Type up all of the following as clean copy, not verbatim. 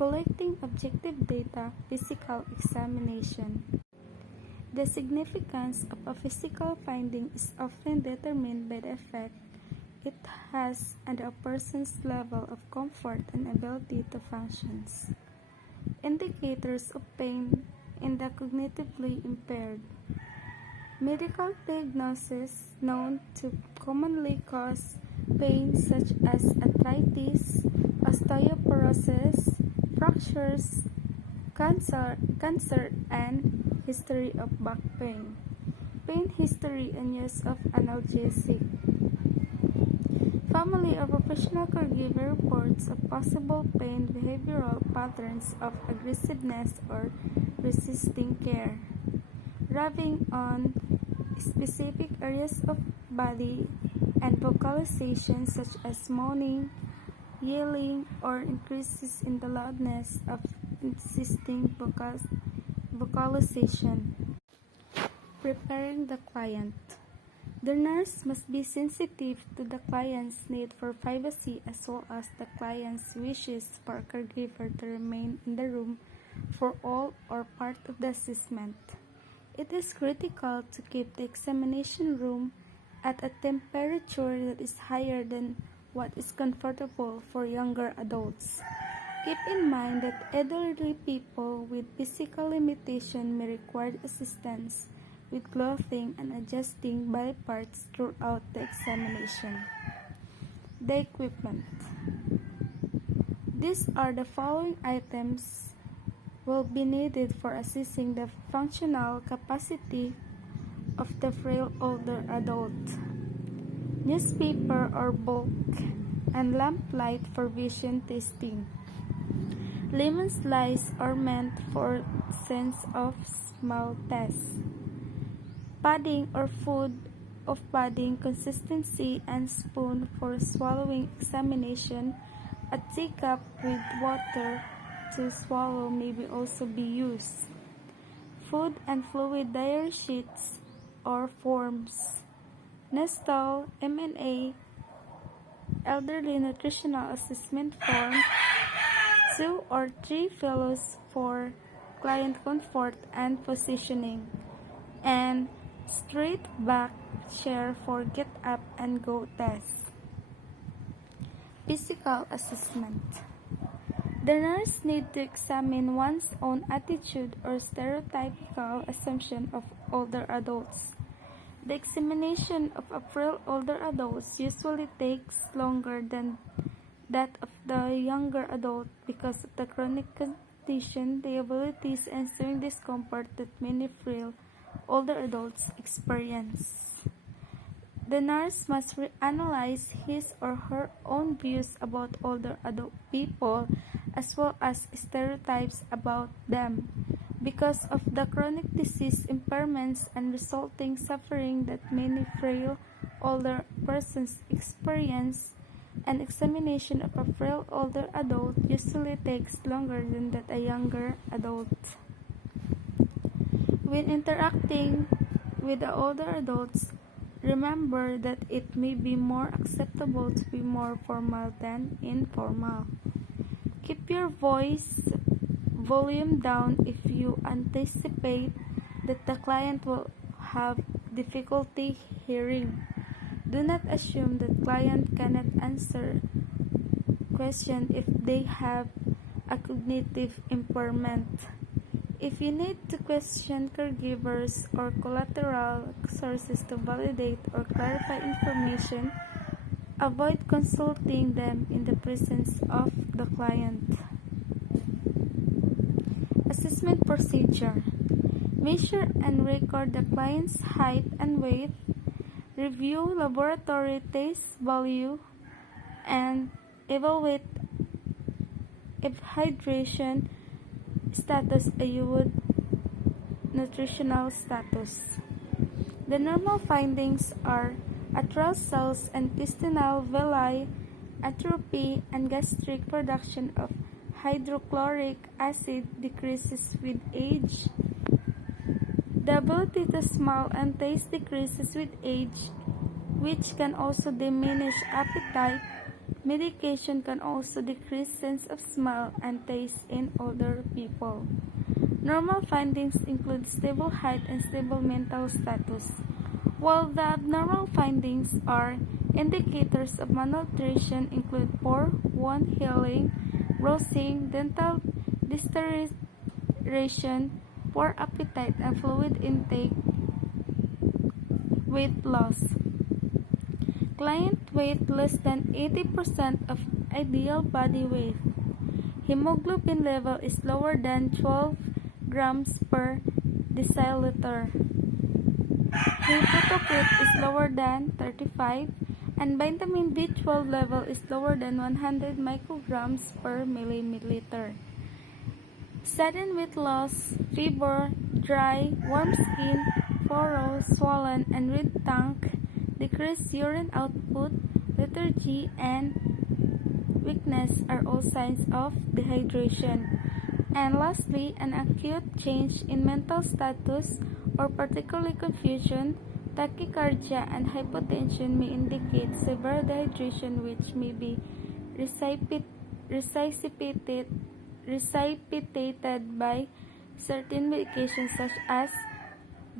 collecting objective data, physical examination. The significance of a physical finding is often determined by the effect it has on a person's level of comfort and ability to function. Indicators of pain in the cognitively impaired. Medical diagnoses known to commonly cause pain such as arthritis, osteoporosis, fractures, cancer, and history of back pain. Pain history and use of analgesic. Family or professional caregiver reports of possible pain behavioral patterns of aggressiveness or resisting care. Rubbing on specific areas of body and vocalization such as moaning, yelling, or increases in the loudness of existing vocalization. Preparing the client. The nurse must be sensitive to the client's need for privacy as well as the client's wishes for a caregiver to remain in the room for all or part of the assessment. It is critical to keep the examination room at a temperature that is higher than what is comfortable for younger adults. Keep in mind that elderly people with physical limitation may require assistance with clothing and adjusting body parts throughout the examination. The equipment. These are the following items will be needed for assessing the functional capacity of the frail older adult. Newspaper or book and lamplight for vision testing. Lemon slice are meant for sense of smell tests. Padding or food of padding consistency and spoon for swallowing examination. A teacup with water to swallow may also be used. Food and fluid diary sheets or forms. Nestle M&A Elderly Nutritional Assessment Form. 2 or 3 fellows for client comfort and positioning. And straight back chair for get up and go test. Physical assessment. The nurse needs to examine one's own attitude or stereotypical assumption of older adults. The examination of a frail older adults usually takes longer than that of the younger adult because of the chronic condition, disabilities, and ensuing discomfort that many frail older adults experience. The nurse must analyze his or her own views about older adult people as well as stereotypes about them because of the chronic disease impairments and resulting suffering that many frail older persons experience. An examination of a frail older adult usually takes longer than that a younger adult. When interacting with the older adults, remember that it may be more acceptable to be more formal than informal. Keep your voice volume down if you anticipate that the client will have difficulty hearing. Do not assume that client cannot answer question if they have a cognitive impairment. If you need to question caregivers or collateral sources to validate or clarify information, avoid consulting them in the presence of the client. Assessment procedure. Measure and record the client's height and weight. Review laboratory test value and evaluate if hydration status and nutritional status. The normal findings are arterial cells and intestinal villi, atrophy, and gastric production of hydrochloric acid decreases with age. The ability to smell and taste decreases with age, which can also diminish appetite, Medication can also decrease sense of smell and taste in older people. Normal findings include stable height and stable mental status, while the abnormal findings are indicators of malnutrition include poor wound healing, bruising, dental deterioration, poor appetite and fluid intake, weight loss. Client weight less than 80% of ideal body weight. Hemoglobin level is lower than 12 grams per deciliter. Hematocrit is lower than 35, and vitamin B12 level is lower than 100 micrograms per milliliter. Sudden weight loss, fever, dry, warm skin, furrow, swollen and red tongue, decreased urine output, lethargy, and weakness are all signs of dehydration. And lastly, an acute change in mental status or particularly confusion, tachycardia, and hypotension may indicate severe dehydration which may be precipitated by certain medications such as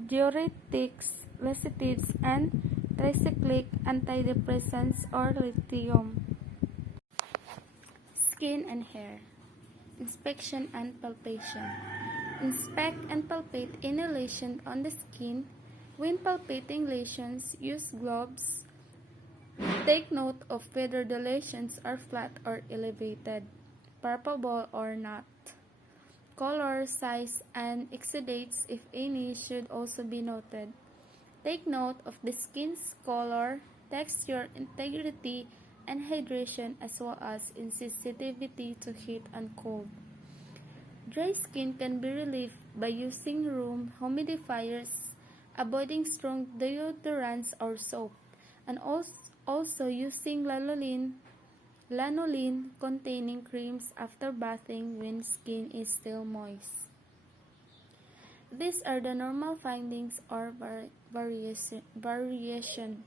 diuretics, laxatives, and tricyclic antidepressants or lithium. Skin and hair. Inspection and palpation. Inspect and palpate any lesion on the skin. When palpating lesions, use gloves. Take note of whether the lesions are flat or elevated, palpable or not. Color, size, and exudates, if any, should also be noted. Take note of the skin's color, texture, integrity, and hydration, as well as insensitivity to heat and cold. Dry skin can be relieved by using room humidifiers, avoiding strong deodorants or soap, and also using lanolin-containing creams after bathing when skin is still moist. These are the normal findings or variation.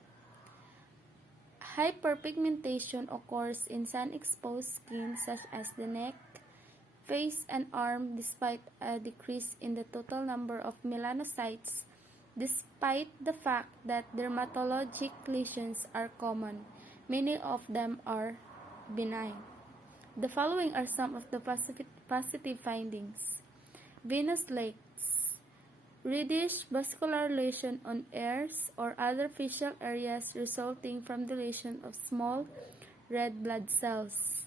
Hyperpigmentation occurs in sun-exposed skin such as the neck, face, and arm despite a decrease in the total number of melanocytes, despite the fact that dermatologic lesions are common. Many of them are benign. The following are some of the positive findings. Venous lakes. Reddish vascular lesion on ears or other facial areas resulting from the lesion of small red blood cells.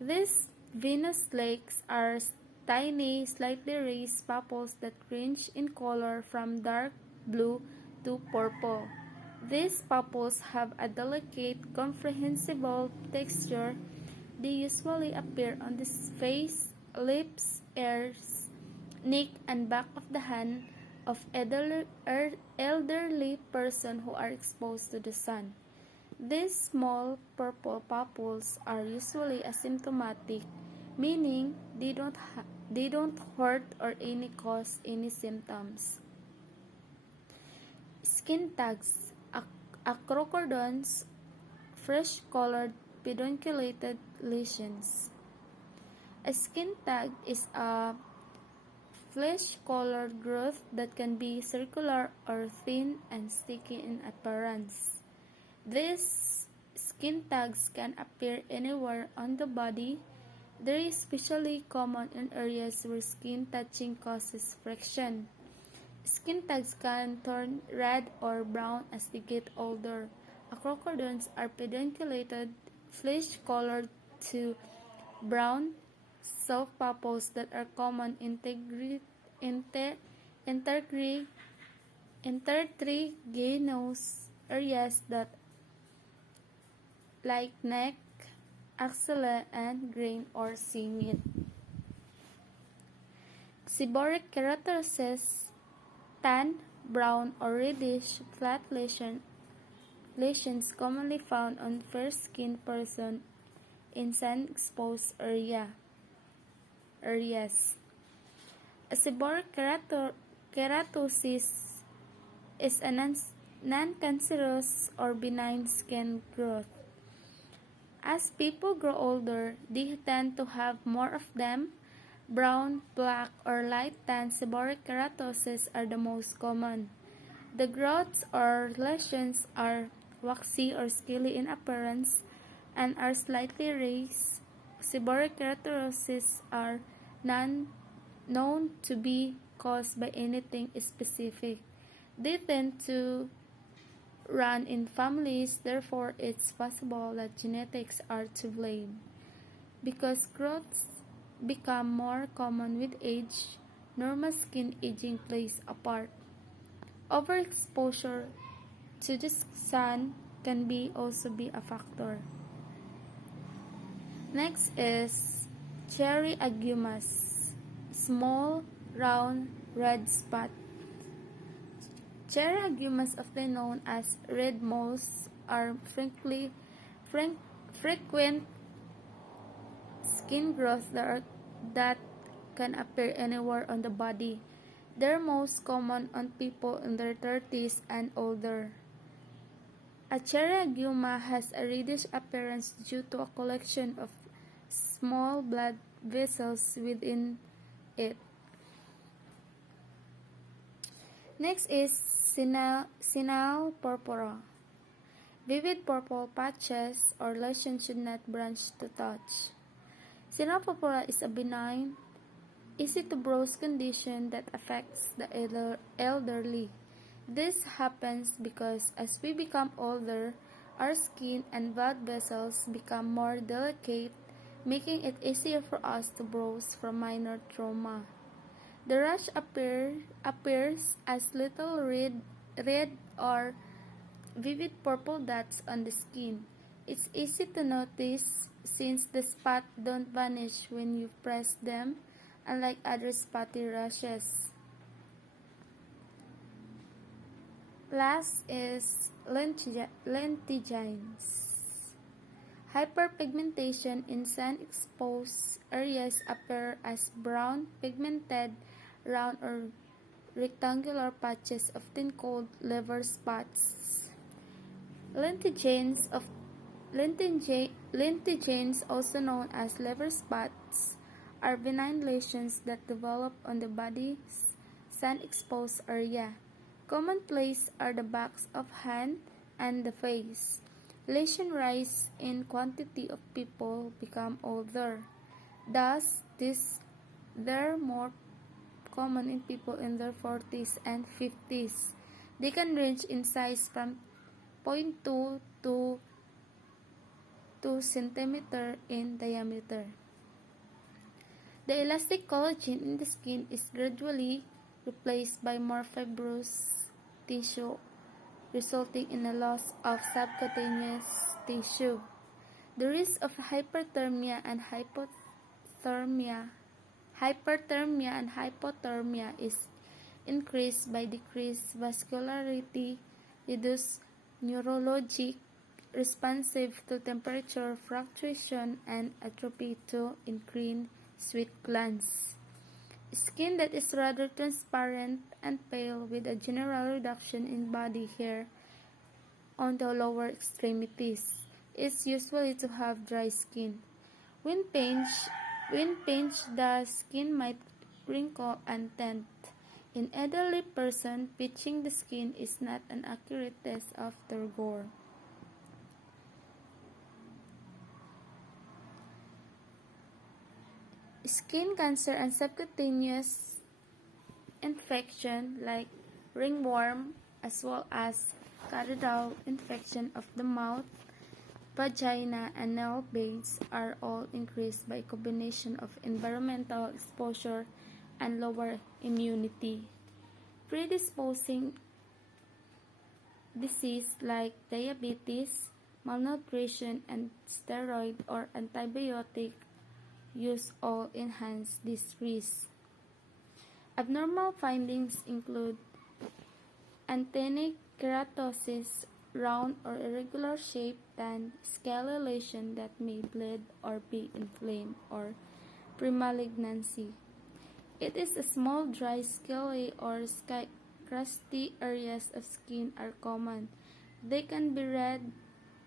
These venous lakes are tiny, slightly raised papules that range in color from dark blue to purple. These papules have a delicate, comprehensible texture. They usually appear on the face, lips, ears, neck, and back of the hand of elderly person who are exposed to the sun. These small purple papules are usually asymptomatic, meaning they don't hurt or cause any symptoms. Skin tags, acrocordons, fresh-colored pedunculated lesions. A skin tag is a flesh-colored growth that can be circular or thin and sticky in appearance. These skin tags can appear anywhere on the body. They are especially common in areas where skin touching causes friction. Skin tags can turn red or brown as they get older. Acrocordons are pedunculated, flesh-colored to brown, soft papules that are common in intertriginous areas that like neck, axilla, and grain or sea. Seborrheic keratosis, tan, brown, or reddish flat lesions commonly found on fair-skinned person in sun-exposed areas. A seborrheic keratosis is a non-cancerous or benign skin growth. As people grow older, they tend to have more of them. Brown, black, or light tan seborrheic keratosis are the most common. The growths or lesions are waxy or scaly in appearance and are slightly raised. Seborrheic keratosis are non known to be caused by anything specific. They tend to run in families, therefore it's possible that genetics are to blame. Because growths become more common with age, normal skin aging plays a part. Overexposure to the sun can also be a factor. Next is cherry ageumas, small, round, red spot. Cherry ageumas, often known as red moles, are frequent skin growth that can appear anywhere on the body. They're most common on people in their 30s and older. A cherry ageuma has a reddish appearance due to a collection of small blood vessels within it. Next is senile purpura. Vivid purple patches or lesions should not branch to touch. Xenophobia is a benign, easy-to-browse condition that affects the elderly. This happens because as we become older, our skin and blood vessels become more delicate, making it easier for us to browse from minor trauma. The rash appears as little red or vivid purple dots on the skin. It's easy to notice since the spots don't vanish when you press them, unlike other spotty rashes. Last is lentigines. Hyperpigmentation in sun-exposed areas appear as brown, pigmented, round or rectangular patches, often called liver spots. Lentigines, also known as liver spots, are benign lesions that develop on the body's sun-exposed area. Common places are the backs of hand and the face. Lesions rise in quantity as people become older. Thus, they're more common in people in their 40s and 50s. They can range in size from 0.2 to 2 cm in diameter. The elastic collagen in the skin is gradually replaced by more fibrous tissue, resulting in a loss of subcutaneous tissue. The risk of hyperthermia and hypothermia is increased by decreased vascularity, reduced neurologic responsive to temperature fluctuation, and atrophy to endocrine sweat glands. Skin that is rather transparent and pale with a general reduction in body hair on the lower extremities is usually to have dry skin. When pinched, the skin might wrinkle and tint. In elderly person, pinching the skin is not an accurate test of turgor. Skin cancer and subcutaneous infection like ringworm, as well as candidal infection of the mouth, vagina, and nail beds are all increased by a combination of environmental exposure and lower immunity. Predisposing disease like diabetes, malnutrition, and steroid or antibiotic use all enhance this risk. Abnormal findings include antennae keratosis, round or irregular shape, tan, scaly lesion that may bleed or be inflamed, or premalignancy. It is a small, dry, scaly, or crusty areas of skin are common. They can be red,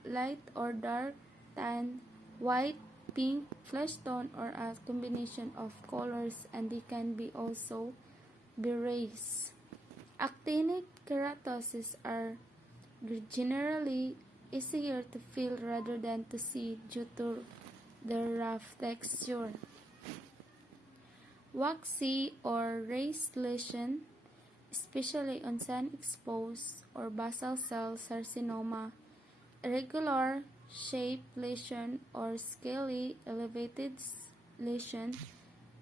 light or dark, tan, white, pink, flesh tone, or a combination of colors, and they can be also be raised. Actinic keratosis are generally easier to feel rather than to see due to their rough texture. Waxy or raised lesion, especially on sun-exposed or basal cell carcinoma, irregular shaped lesion or scaly elevated lesion,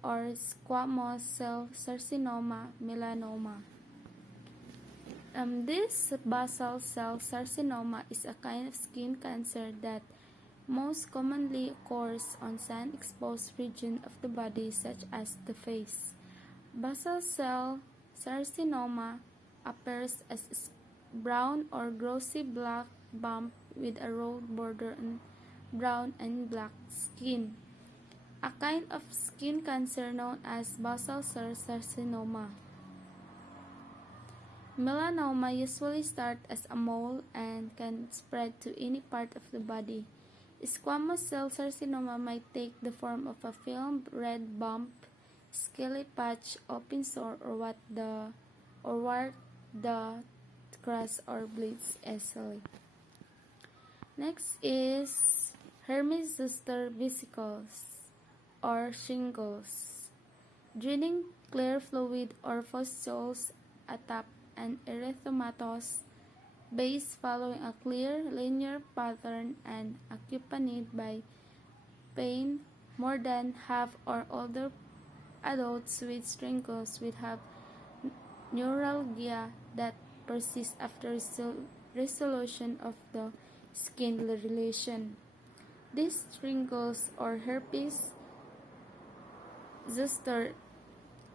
or squamous cell carcinoma, melanoma. This basal cell carcinoma is a kind of skin cancer that most commonly occurs on sun-exposed region of the body, such as the face. Basal cell carcinoma appears as a brown or glossy black bump with a rolled border on brown and black skin, a kind of skin cancer known as basal cell carcinoma. Melanoma usually starts as a mole and can spread to any part of the body. Squamous cell carcinoma might take the form of a filmed red bump, scaly patch, open sore, or what the cracks or bleeds easily. Next is Hermes zoster vesicles or shingles, draining clear fluid or pustules atop an erythematous base following a clear linear pattern and accompanied by pain. More than half or older adults with shingles will have neuralgia that persists after resolution of the skin lesion. These shingles or herpes zoster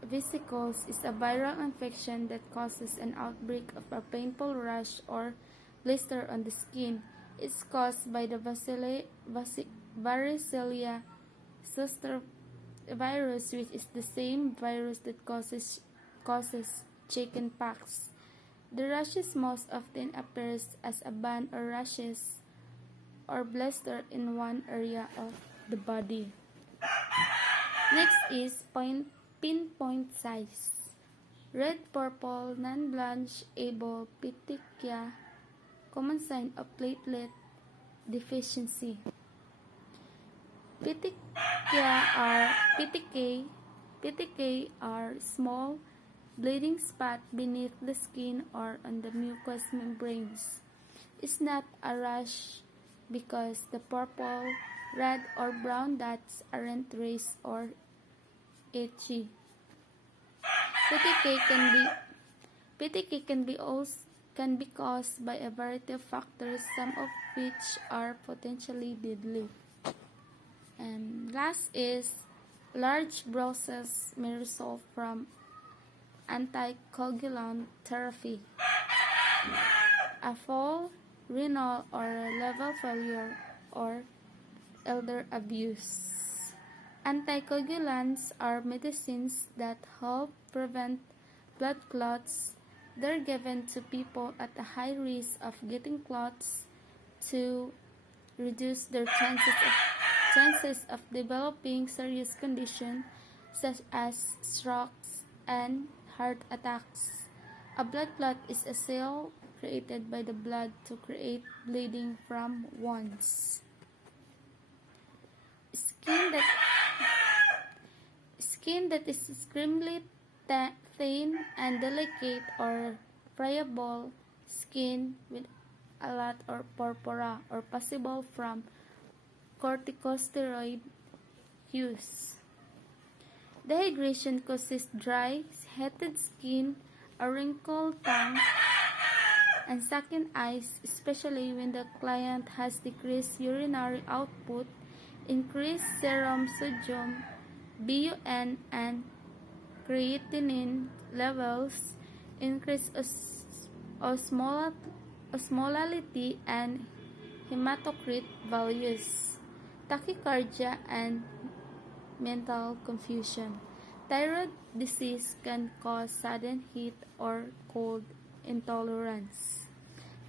vesicles is a viral infection that causes an outbreak of a painful rash or blister on the skin. It's caused by the varicella zoster virus, which is the same virus that causes chickenpox. The rashes most often appears as a band or rashes or blister in one area of the body. Next is pinpoint size. Red, purple, non-blanch, able, petechia, common sign of platelet deficiency. Petechiae are small bleeding spot beneath the skin or on the mucous membranes. It's not a rash because the purple, red, or brown dots aren't raised or itchy. Petechiae can be caused by a variety of factors, some of which are potentially deadly. And last is large bruises may result from anticoagulant therapy, a fall, renal or liver failure, or elder abuse. Anticoagulants are medicines that help prevent blood clots. They're given to people at a high risk of getting clots to reduce their chances of developing serious conditions such as strokes and heart attacks. A blood clot is a cell created by the blood to create bleeding from wounds. Skin that is extremely thin and delicate or friable skin with a lot of purpura or possible from corticosteroid use. Dehydration causes dry, heated skin, a wrinkled tongue, and sunken eyes, especially when the client has decreased urinary output, increased serum sodium, BUN, and creatinine levels, increased osmolality and hematocrit values, tachycardia, and mental confusion. Thyroid disease can cause sudden heat or cold intolerance.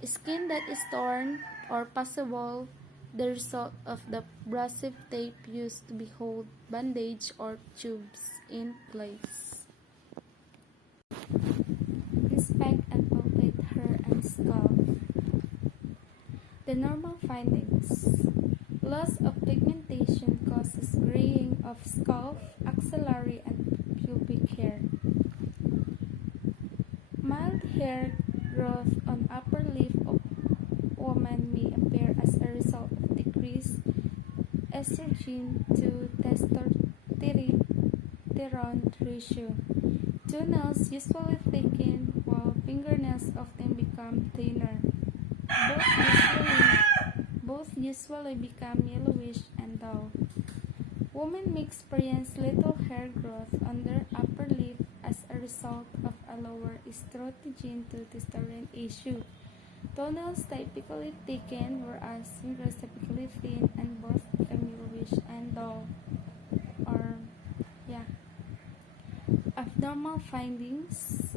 Skin that is torn or possible the result of the abrasive tape used to hold bandage or tubes in place. Inspect and palpate hair and scalp. The normal findings: loss of pigmentation causes graying of scalp, axillary, and pubic hair. Mild hair growth on upper lip of women may appear as a result of decreased estrogen to testosterone ratio. Toenails usually thicken while fingernails often become thinner. Both usually become yellowish and dull. Women may experience little hair growth on their upper lip as a result of a lower estrogen to testosterone ratio. Toenails typically thicken, whereas fingers typically thin, and both become yellowish and dull. Abnormal findings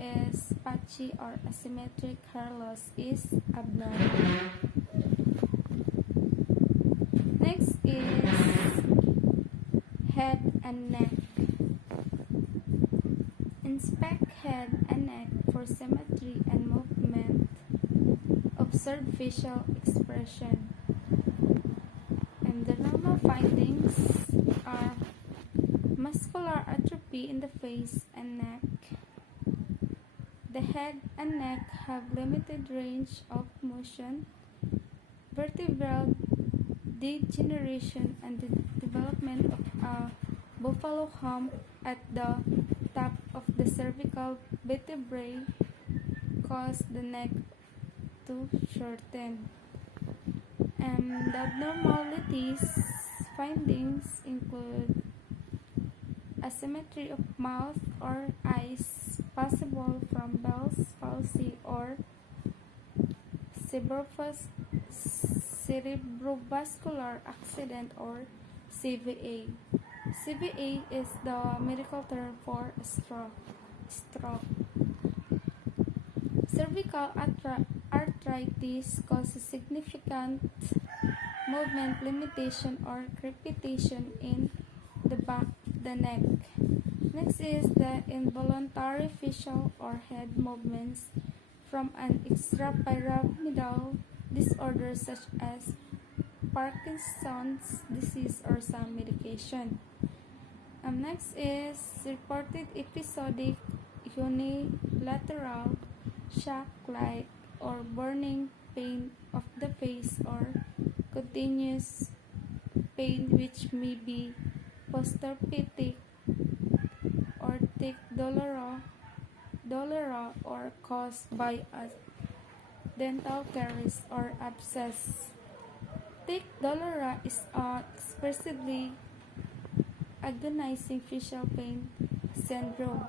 is patchy or asymmetric hair loss is abnormal. Next is head and neck. Inspect head and neck for symmetry and movement. Observe facial expression. And the normal findings are muscular atrophy in the face and neck. The head and neck have limited range of motion, vertebral degeneration, and the development of a buffalo hump at the top of the cervical vertebrae cause the neck to shorten. The abnormalities findings include asymmetry of mouth or eyes, possible from Bell's palsy or cerebrovascular accident or CVA. CVA is the medical term for stroke. Cervical arthritis causes significant movement limitation or crepitation in the back of the neck. Next is the involuntary facial or head movements from an extrapyramidal disorder such as Parkinson's disease or some medication. Next is reported episodic unilateral shock-like or burning pain of the face or continuous pain which may be postherpetic or tic dolora or caused by a dental caries or abscess. Tic dolora is a expressively agonizing facial pain syndrome.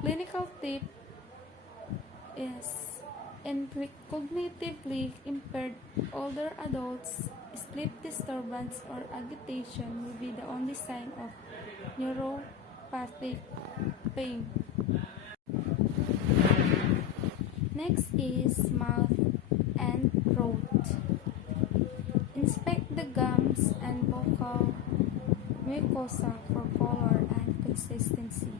Clinical tip is in cognitively impaired older adults, sleep disturbance or agitation will be the only sign of neuropathic pain. Next is mouth and throat. Inspect the gums and vocal mucosa for color and consistency.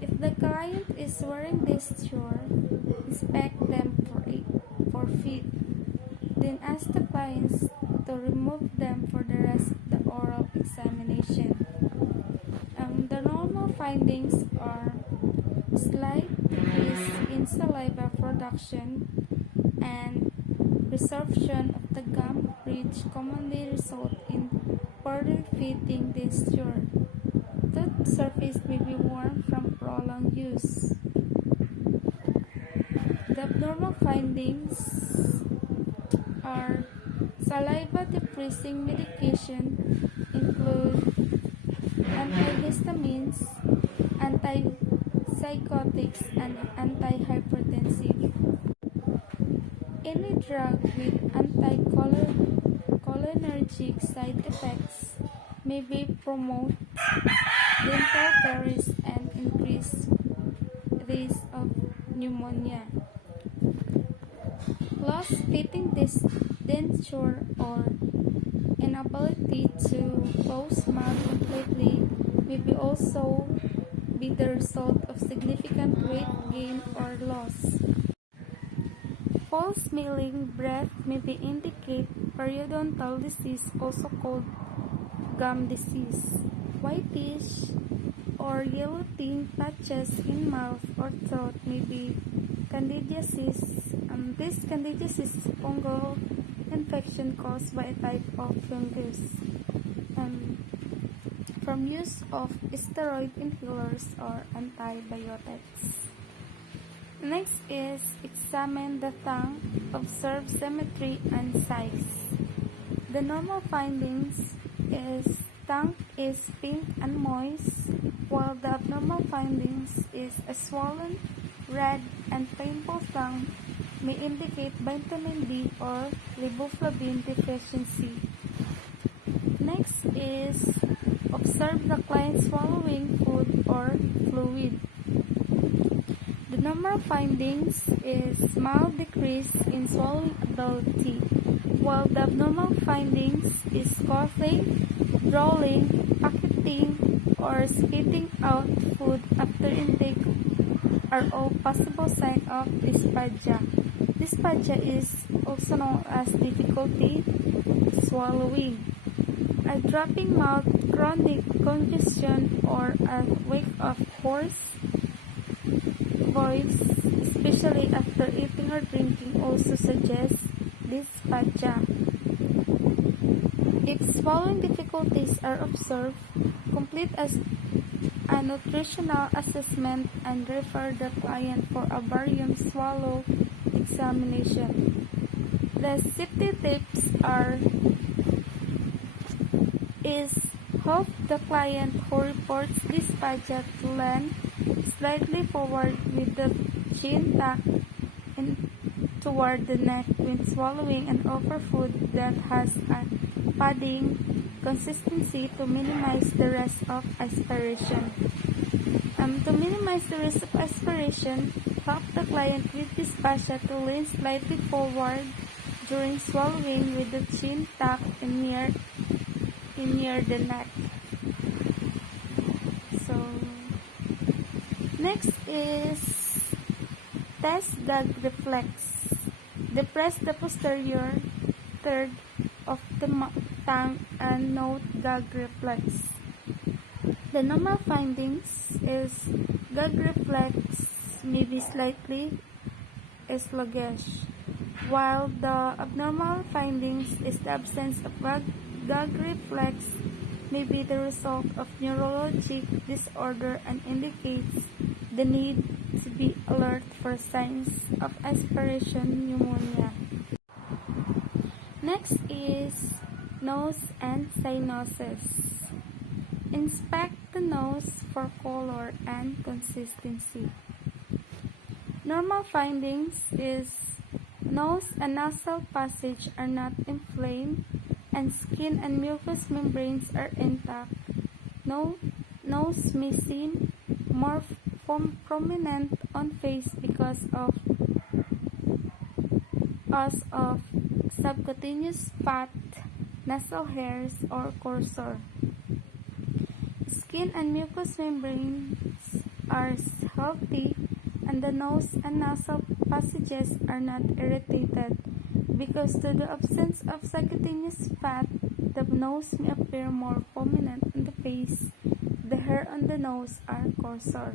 If the client is wearing dentures, inspect them for fit. Then ask the clients to remove them for the rest of the oral examination. The normal findings are slight decrease in saliva production and resorption of the gum bridge commonly result in poorly fitting denture. Tooth surface may be worn from prolonged use. The abnormal findings are saliva decreasing medication include antihistamines, antipsychotics, and antihypertensive. Any drug with anticholinergic side effects may be promote dental caries and increase risk of pneumonia. Loss fitting this denture or inability to close mouth completely may be also be the result of significant weight gain or loss. False smelling breath may be indicate periodontal disease, also called gum disease. Whitish or yellow thin patches in mouth or throat may be candidiasis. This candidiasis is a fungal infection caused by a type of fungus from use of steroid inhalers or antibiotics. Next is examine the tongue, observe symmetry and size. The normal findings is tongue is pink and moist, while the abnormal findings is a swollen, red, and painful tongue may indicate vitamin D or riboflavin deficiency. Next is observe the client swallowing food or fluid. The normal findings is mild decrease in swallowing ability, while the abnormal findings is coughing, drooling, pocketing, or spitting out food after intake are all possible signs of dysphagia. Dysphagia is also known as difficulty swallowing. A dropping mouth, chronic congestion, or a wake of hoarse voice, especially after eating or drinking, also suggests dysphagia. If swallowing difficulties are observed, complete a nutritional assessment and refer the client for a barium swallow examination. The safety tips is help the client who reports dysphagia to lean slightly forward with the chin tucked in toward the neck when swallowing, and offer food that has a padding consistency to minimize the risk of aspiration. To minimize the risk of aspiration, help the client with dysphagia to lean slightly forward during swallowing with the chin tucked in near the neck. So, next is test gag reflex. Depress the posterior third of the tongue and note gag reflex. The normal findings is gag reflex may be slightly sluggish, while the abnormal findings is the absence of gag reflex may be the result of neurologic disorder and indicates the need to be alert for signs of aspiration pneumonia. Next is nose and sinuses. Inspect the nose for color and consistency. Normal findings is nose and nasal passage are not inflamed and skin and mucous membranes are intact. Nose may seem more prominent on face because of subcutaneous fat, nasal hairs, or coarser. Skin and mucous membranes are healthy, and the nose and nasal passages are not irritated. Because to the absence of subcutaneous fat, the nose may appear more prominent on the face. The hair on the nose are coarser.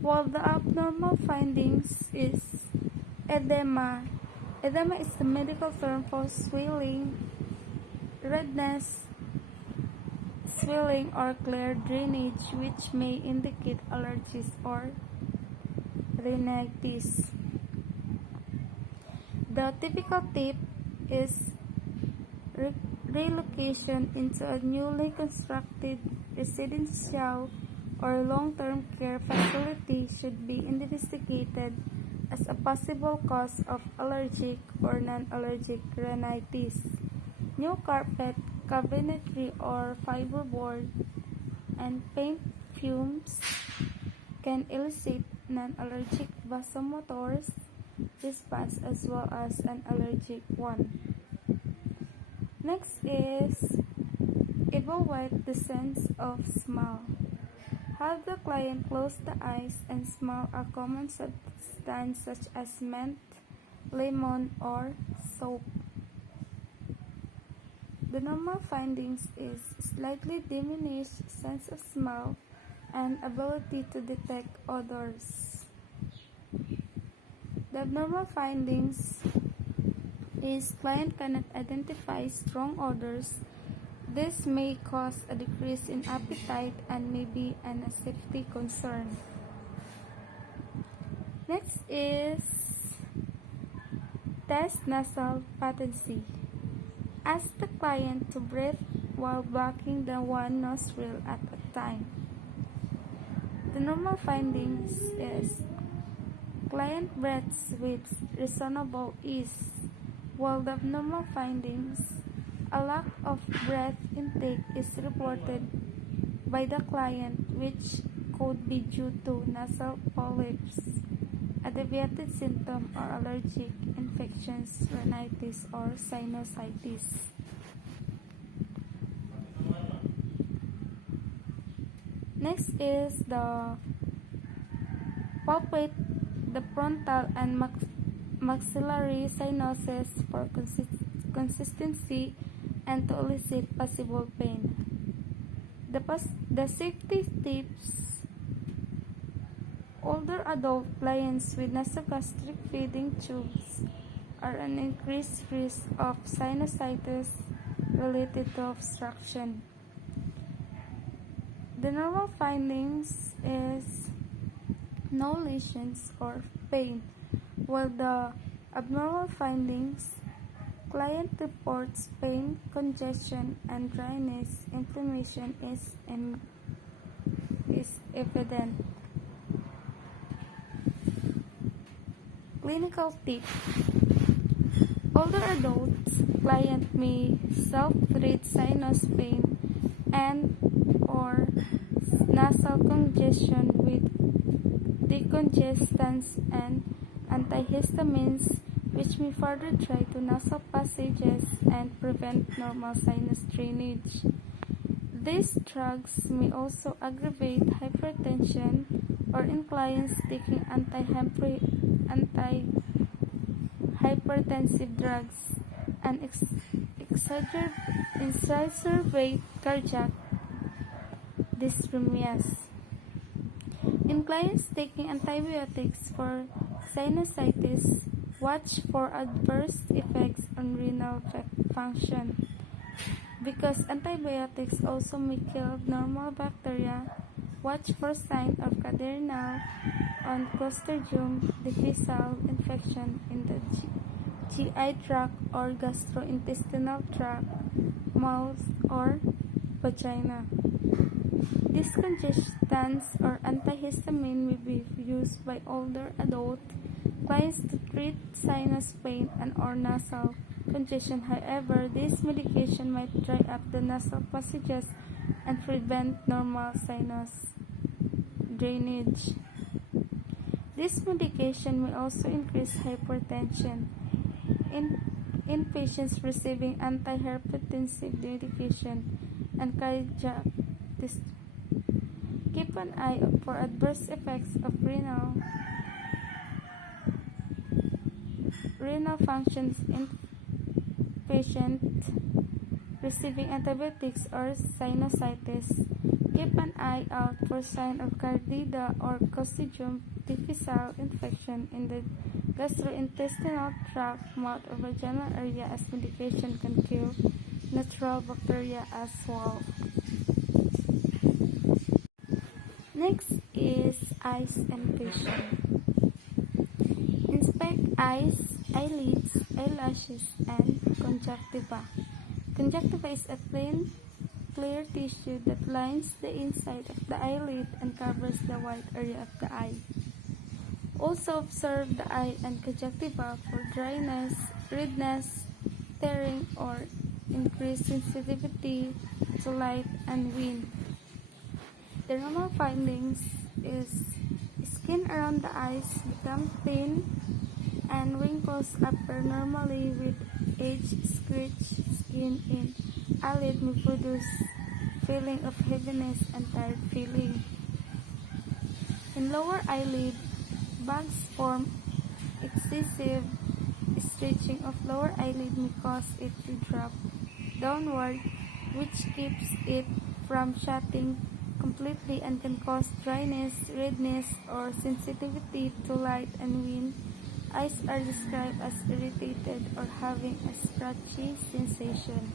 While the abnormal findings is edema. Edema is the medical term for swelling, redness, swelling, or clear drainage, which may indicate allergies or rhinitis. The typical tip is relocation into a newly constructed residential or long-term care facility should be investigated as a possible cause of allergic or non-allergic rhinitis. New carpet, cabinetry, or fiberboard and paint fumes can elicit non-allergic vasomotors response as well as an allergic one. Next is evaluate the sense of smell. Have the client close the eyes and smell a common substance such as mint, lemon, or soap. The normal findings is slightly diminished sense of smell and ability to detect odors. The abnormal findings is client cannot identify strong odors. This may cause a decrease in appetite and may be a safety concern. Next is test nasal patency. Ask the client to breathe while blocking the one nostril at a time. The normal findings is client breathes with reasonable ease, while the abnormal findings, a lack of breath intake is reported by the client, which could be due to nasal polyps, a deviated symptom, or allergic infections, rhinitis, or sinusitis. Next is the palpate the frontal and maxillary sinuses for consistency and to elicit possible pain. The safety tips: older adult clients with nasogastric feeding tubes are an increased risk of sinusitis related to obstruction. The normal findings is no lesions or pain, while the abnormal findings, client reports pain, congestion, and dryness. Inflammation is evident. Clinical tip: older adults client may self-treat sinus pain and or nasal congestion with decongestants and antihistamines, which may further dry to nasal passages and prevent normal sinus drainage. These drugs may also aggravate hypertension or in clients taking antihypertensive drugs and exacerbate cardiac dysrhythmias. In clients taking antibiotics for sinusitis, watch for adverse effects on renal function. Because antibiotics also may kill normal bacteria, watch for signs of cardinal on Clostridium difficile infection in the GI tract or gastrointestinal tract, mouth, or vagina. Decongestants or antihistamine may be used by older adult clients to treat sinus pain and or nasal congestion. However, this medication might dry up the nasal passages and prevent normal sinus drainage. This medication may also increase hypertension in patients receiving antihypertensive medication and cardiac distress. Keep an eye for adverse effects of renal functions in patients receiving antibiotics or sinusitis. Keep an eye out for signs of candida or Clostridium difficile infection in the gastrointestinal tract, mouth, or vaginal area, as medication can kill natural bacteria as well. Next is eyes and vision. Inspect eyes, eyelids, eyelashes, and conjunctiva. Conjunctiva is a thin, clear tissue that lines the inside of the eyelid and covers the white area of the eye. Also observe the eye and conjunctiva for dryness, redness, tearing, or increased sensitivity to light and wind. The normal findings is skin around the eyes become thin and wrinkles appear normally with age. Scratched skin in eyelid may produce feeling of heaviness and tired feeling. In lower eyelid, bags form. Excessive stretching of lower eyelid may cause it to drop downward, which keeps it from shutting completely and can cause dryness, redness, or sensitivity to light and wind. Eyes are described as irritated or having a scratchy sensation.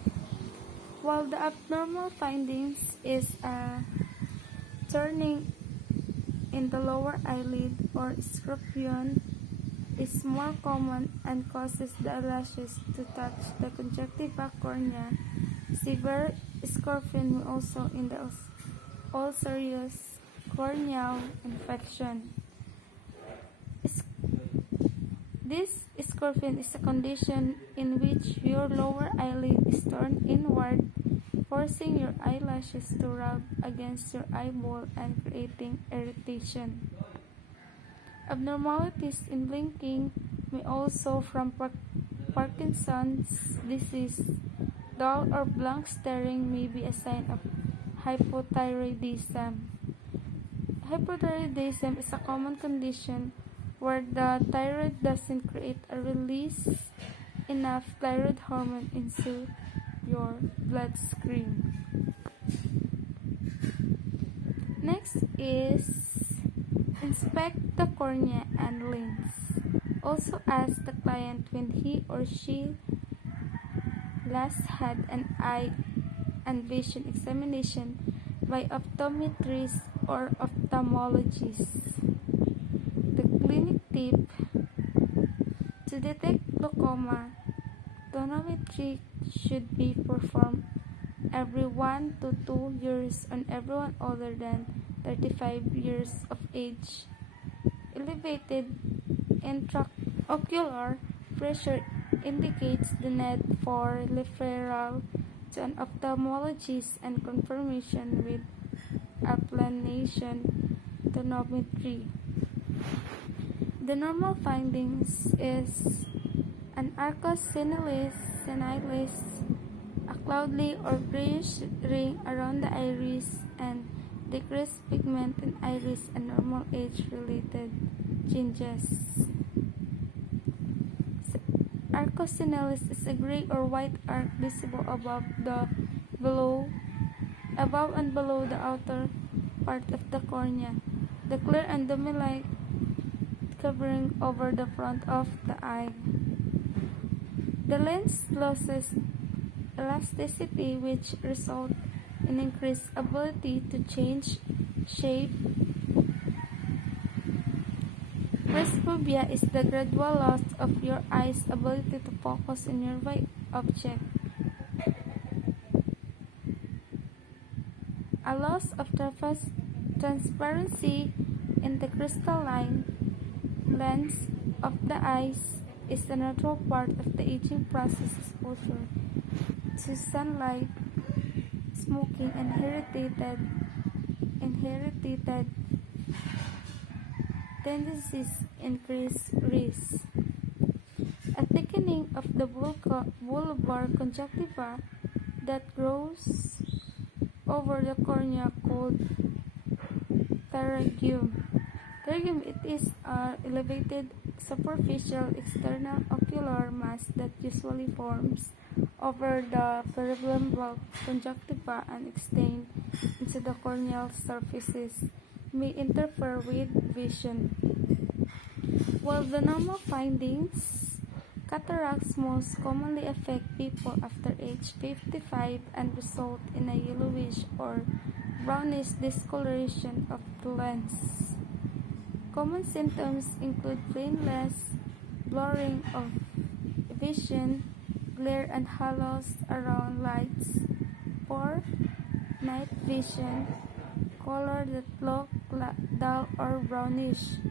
While the abnormal findings is a turning in the lower eyelid or scropion is more common and causes the eyelashes to touch the conjunctiva cornea. Severe scorpion may also in the ulcerous corneal infection. This scorpion is a condition in which your lower eyelid is turned inward, forcing your eyelashes to rub against your eyeball and creating irritation. Abnormalities in blinking may also from Parkinson's disease. Dull or blank staring may be a sign of hypothyroidism. Hypothyroidism is a common condition where the thyroid doesn't create or release enough thyroid hormone into your bloodstream. Next is inspect the cornea and lens. Also ask the client when he or she last had an eye and vision examination by optometrist or ophthalmologist. The clinic tip: to detect glaucoma, tonometry should be performed every 1 to 2 years on everyone older than 35 years of age. Elevated intraocular pressure indicates the need for referral to an ophthalmologist and confirmation with applanation tonometry. The normal findings is an arcus senilis, a cloudy or grayish ring around the iris, and decreased pigment in iris and normal age-related changes. Arcus senilis is a gray or white arc visible above and below the outer part of the cornea. The clear and dome-like covering over the front of the eye. The lens loses elasticity, which results in increased ability to change shape. Presbyopia is the gradual loss of your eye's ability to focus on your object. A loss of transparency in the crystalline lens of the eyes is the natural part of the aging process. Exposure to sunlight, smoking, and inherited tendencies increase risk. A thickening of the bulbar conjunctiva that grows over the cornea called pterygium. Pterygium, it is an elevated superficial external ocular mass that usually forms over the perilumbral conjunctiva and extends into the corneal surfaces, may interfere with vision. While the normal findings, cataracts most commonly affect people after age 55 and result in a yellowish or brownish discoloration of the lens. Common symptoms include blindness, blurring of vision, glare and halos around lights, poor night vision, color that look dull or brownish.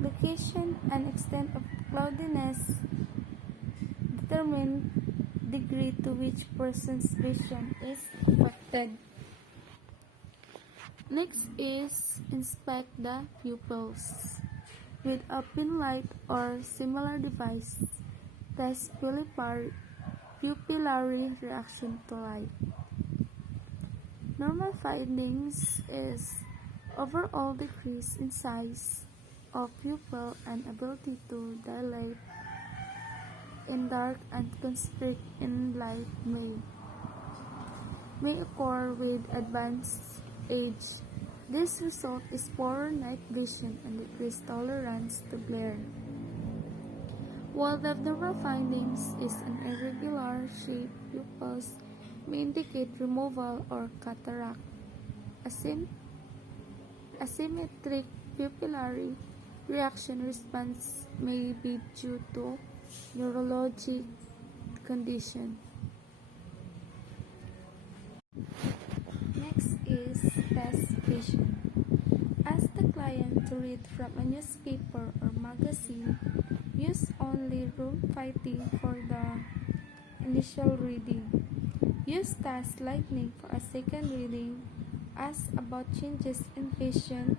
Location and extent of cloudiness determine degree to which person's vision is affected. Next is inspect the pupils. with a pin light or similar device. Test pupillary reaction to light. Normal findings is overall decrease in size of pupil and ability to dilate in dark and constrict in light may occur with advanced age. This result is poorer night vision and decreased tolerance to glare. While the abnormal findings is an irregular shaped pupils may indicate removal or cataract. Asymmetric pupillary reaction response may be due to neurologic condition. Next is test vision. Ask the client to read from a newspaper or magazine. Use only room lighting for the initial reading. Use task lighting for a second reading. Ask about changes in vision,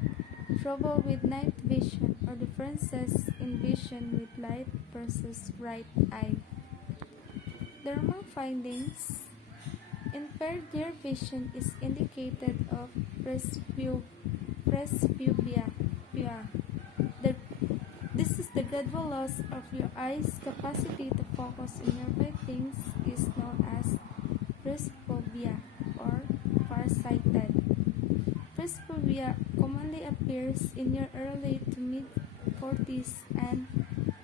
trouble with night vision, or differences in vision with light versus right eye. Dermal findings. Impaired near vision is indicated of presbyopia. This is the gradual loss of your eye's capacity to focus on nearby things is known as presbyopia or farsighted. Presbyopia commonly appears in your early to mid-40s and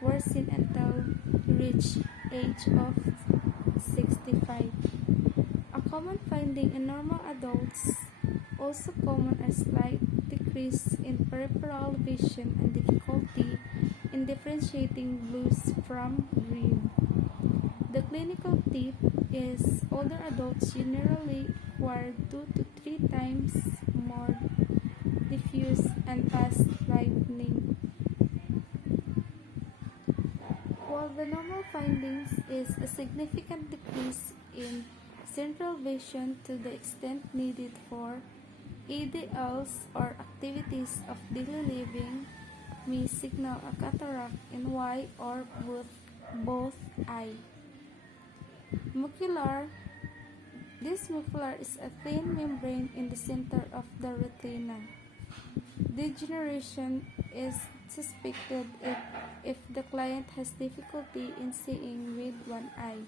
worsens until you reach age of 65. A common finding in normal adults, also common as slight decrease in peripheral vision and difficulty in differentiating blues from green. The clinical tip is older adults generally require 2 to 3 times more diffuse and fast lightning. While the normal findings is a significant decrease in central vision to the extent needed for ADLs or activities of daily living, may signal a cataract in one or both eye. Macular. This macular is a thin membrane in the center of the retina. Degeneration is suspected if the client has difficulty in seeing with one eye.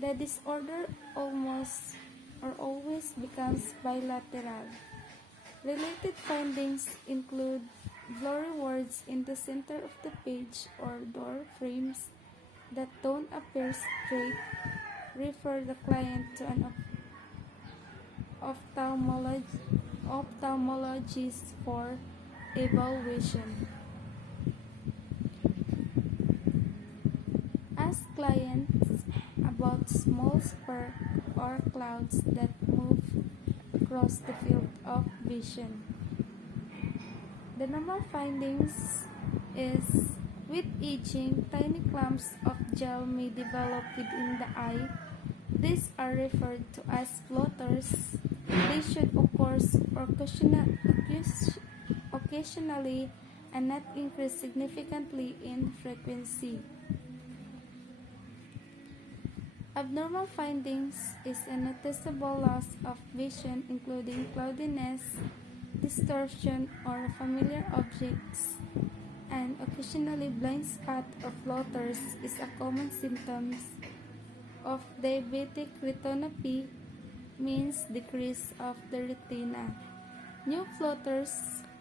The disorder almost or always becomes bilateral. Related findings include blurry words in the center of the page or door frames that don't appear straight. Refer the client to an ophthalmologist for evaluation. Ask clients about small sparks or clouds that move across the field of vision. The normal findings is with aging, tiny clumps of gel may develop within the eye. These are referred to as floaters. They should occur occasionally and not increase significantly in frequency. Abnormal findings is a noticeable loss of vision including cloudiness, distortion or familiar objects, and occasionally blind spot or floaters is a common symptom of diabetic retinopathy, means decrease of the retina. New floaters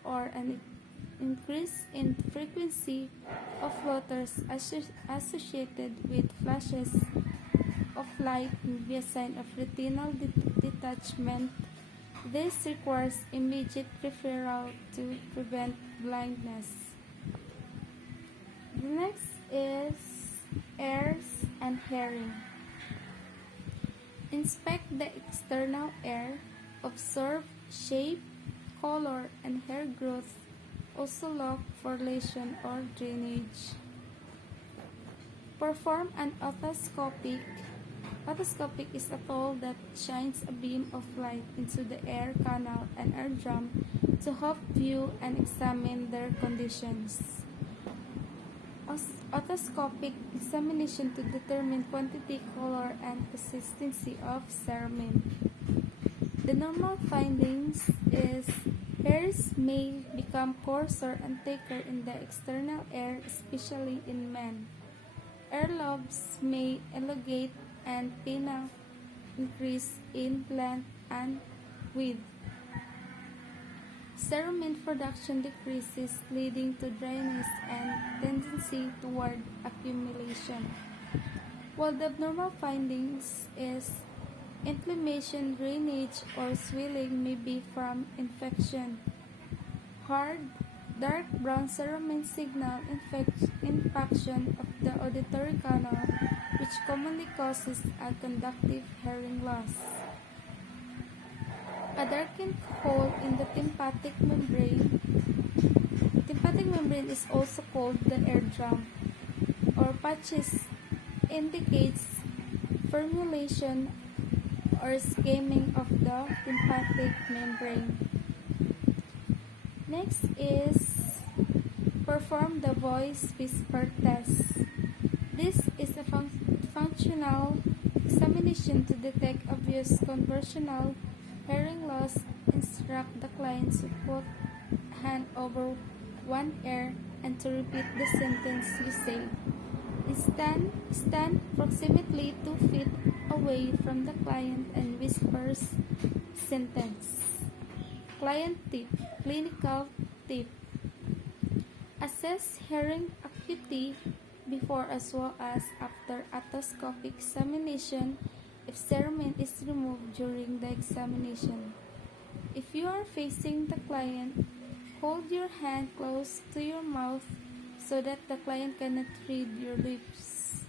or an increase in frequency of floaters associated with flashes of light may be a sign of retinal detachment. This requires immediate referral to prevent blindness. The next is airs and hairing. Inspect the external air. Observe shape, color, and hair growth. Also look for lesion or drainage. Perform an otoscopic. Otoscopic is a tool that shines a beam of light into the air canal and eardrum to help view and examine their conditions. otoscopic examination to determine quantity, color, and consistency of cerumen. The normal findings is hairs may become coarser and thicker in the external air, especially in men. Air lobes may elongate and pinna increase in length and width. Cerumen production decreases, leading to dryness and tendency toward accumulation. While the abnormal findings is inflammation, drainage, or swelling may be from infection. Hard, dark brown cerumen signal infection of the auditory canal, which commonly causes a conductive hearing loss. A darkened hole in the tympanic membrane. Tympanic membrane is also called the eardrum, or patches, indicates formulation or scheming of the tympanic membrane. Next is perform the voice whisper test. This is a functional examination to detect obvious conversational hearing loss. Instruct the client to put hand over one ear and to repeat the sentence you say. Stand approximately 2 feet away from the client and whispers sentence. Client tip, clinical tip. Assess hearing acuity before as well as after otoscopic examination if cerumen is removed during the examination. If you are facing the client, hold your hand close to your mouth so that the client cannot read your lips.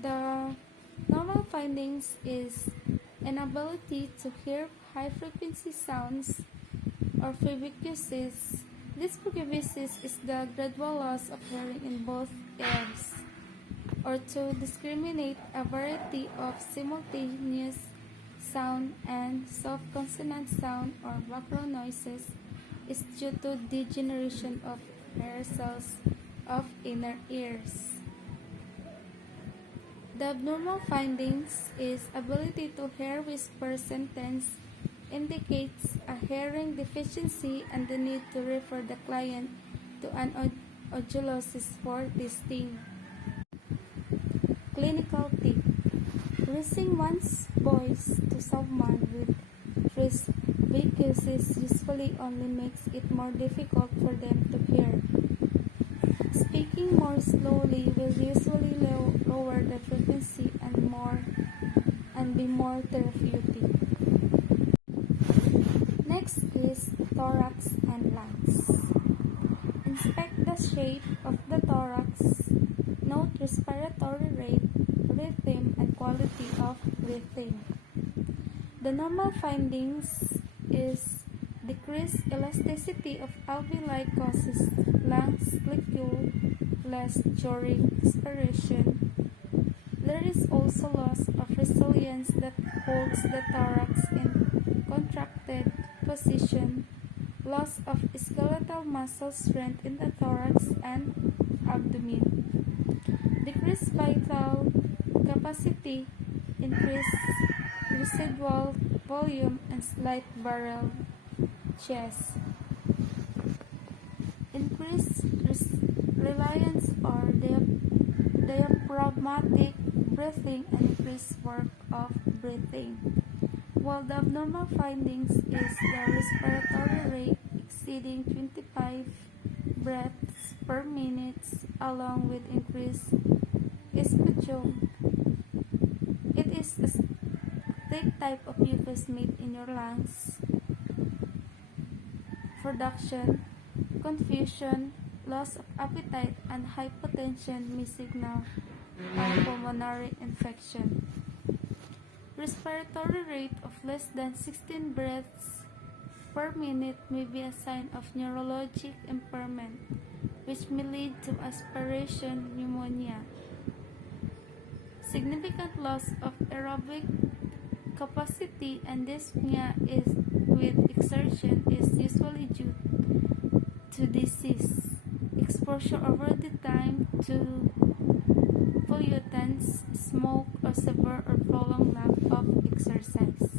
The normal findings is inability to hear high-frequency sounds or phobicusis. This phobicusis is the gradual loss of hearing in both ears, or to discriminate a variety of simultaneous sound and soft consonant sound or background noises is due to degeneration of hair cells of inner ears. The abnormal findings is ability to hear whisper sentence indicates a hearing deficiency and the need to refer the client to an audiologist for testing. Clinical tip. Raising one's voice to someone with presbycusis usually only makes it more difficult for them to hear. Speaking more slowly will usually lower the frequency and be more therapeutic. Next is thorax and lights. Inspect the shape of the thorax. Note respiratory rate, rhythm, and quality of breathing. The normal findings is decreased elasticity of alveoli causes lungs leaky less during expiration. There is also loss of resilience that holds the thorax in contracted position, loss of skeletal muscle strength in the thorax and abdomen, decreased vital capacity, increased residual volume, and slight barrel chest, increased reliance or diaphragmatic breathing, and increased work of breathing. While the abnormal findings is the respiratory rate exceeding 25 breaths per minute along with increased sputum. It is a thick type of mucus made in your lungs. Production, confusion, loss of appetite, and hypotension may signal a pulmonary infection. Respiratory rate of less than 16 breaths per minute may be a sign of neurologic impairment, which may lead to aspiration pneumonia. Significant loss of aerobic capacity and dyspnea with exertion is usually due to disease. exposure over the time to pollutants, smoke, or severe or prolonged lack of exercise.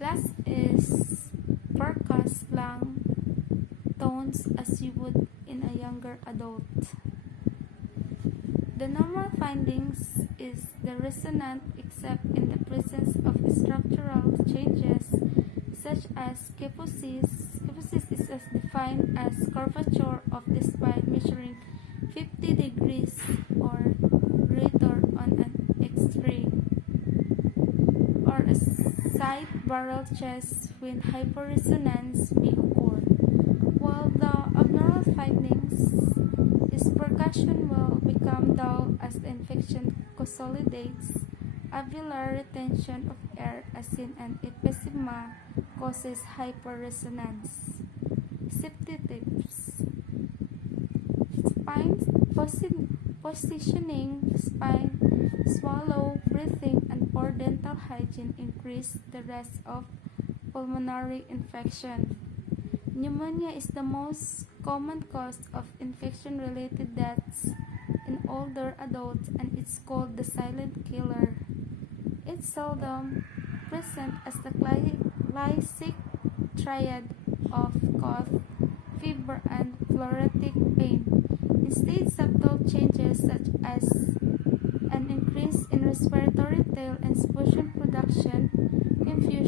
Last is percuss lung tones as you would in a younger adult. The normal findings is the resonant except in the presence of structural changes such as kyphosis. Kyphosis is as defined as curvature of the spine measuring 50 degrees or greater on an X-ray, or a side barrel chest when hyperresonance may occur. While the abnormal findings is percussion will become dull as the infection consolidates, alveolar retention of air as in an emphysema causes hyperresonance. Safety tips: spine positioning, spine, swallow, breathing, and poor dental hygiene increase the risk of pulmonary infection. Pneumonia is the most common cause of infection-related deaths in older adults, and it's called the silent killer. It's seldom present as the classic triad of cough, fever, and phleretic pain. Instead, subtle changes such as an increase in respiratory tail and sputum production, confusion,